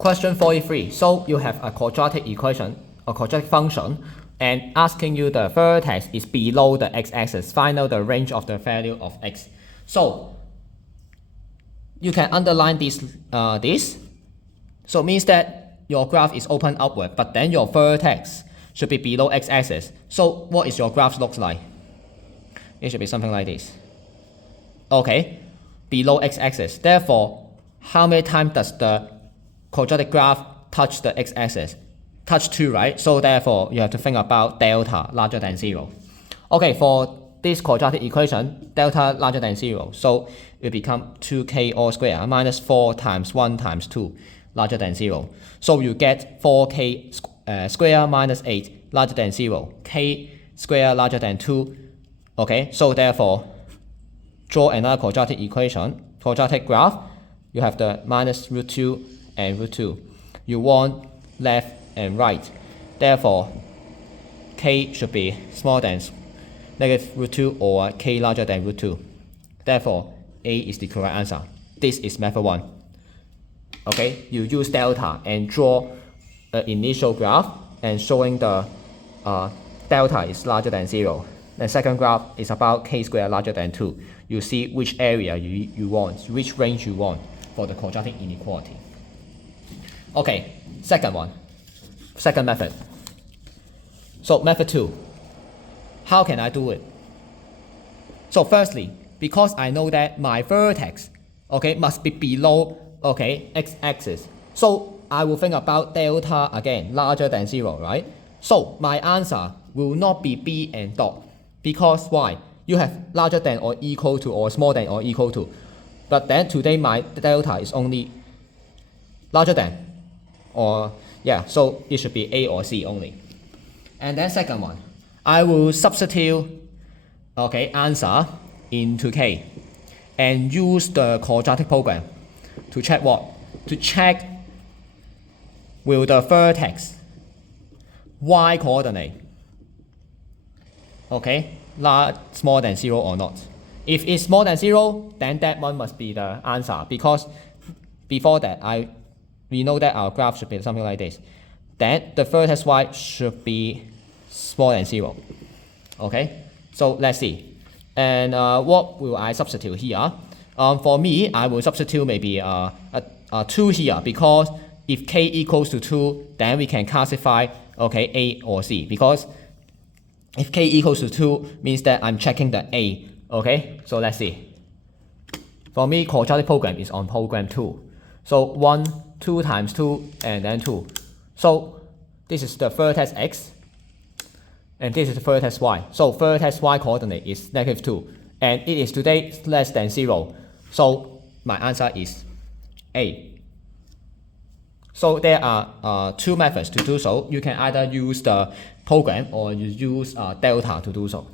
Question 43. So you have a quadratic equation, a quadratic function, and asking you the vertex is below the x-axis. Find out the range of the value of x. So you can underline this. So it means that your graph is open upward, but then your vertex should be below x-axis. So what is your graph looks like? It should be something like this. Okay, below x-axis. Therefore, how many times does the quadratic graph touch the x-axis? Touch 2, right? So therefore, you have to think about delta larger than 0. Okay, for this quadratic equation, delta larger than 0. So it will become 2k all square minus 4 times 1 times 2 larger than 0. So you get 4k square minus 8 larger than 0. K square larger than 2. Okay, so therefore, draw another quadratic equation, quadratic graph. You have the minus root 2 and root 2. You want left and right. Therefore, k should be smaller than negative root 2 or k larger than root 2. Therefore, A is the correct answer. This is method 1. Okay, you use delta and draw an initial graph and showing the delta is larger than 0. The second graph is about k squared larger than 2. You see which area you want, which range you want for the quadratic inequality. Okay, second method. So method 2. How can I do it? So firstly, because I know that my vertex, okay, must be below, okay, x-axis. So I will think about delta again, larger than 0, right? So my answer will not be B and dot. Because why? You have larger than or equal to or smaller than or equal to. But then today my delta is only larger than or yeah, so it should be A or C only. And then second one, I will substitute okay answer into K and use the quadratic program to check what? To check will the vertex y coordinate okay smaller than 0 or not. If it's more than 0, then that one must be the answer, because before that we know that our graph should be something like this. Then the vertex y should be smaller than 0. Okay, so let's see. And what will I substitute here? For me, I will substitute maybe a 2 here, because if k equals to 2, then we can classify okay A or C, because if k equals to 2 means that I'm checking the A. Okay, so let's see. For me, quadratic program is on program 2. So 1, 2 times 2, and then 2. So this is the vertex x, and this is the vertex y. So vertex y coordinate is negative 2, and it is today less than 0. So my answer is A. So there are 2 methods to do so. You can either use the program or you use delta to do so.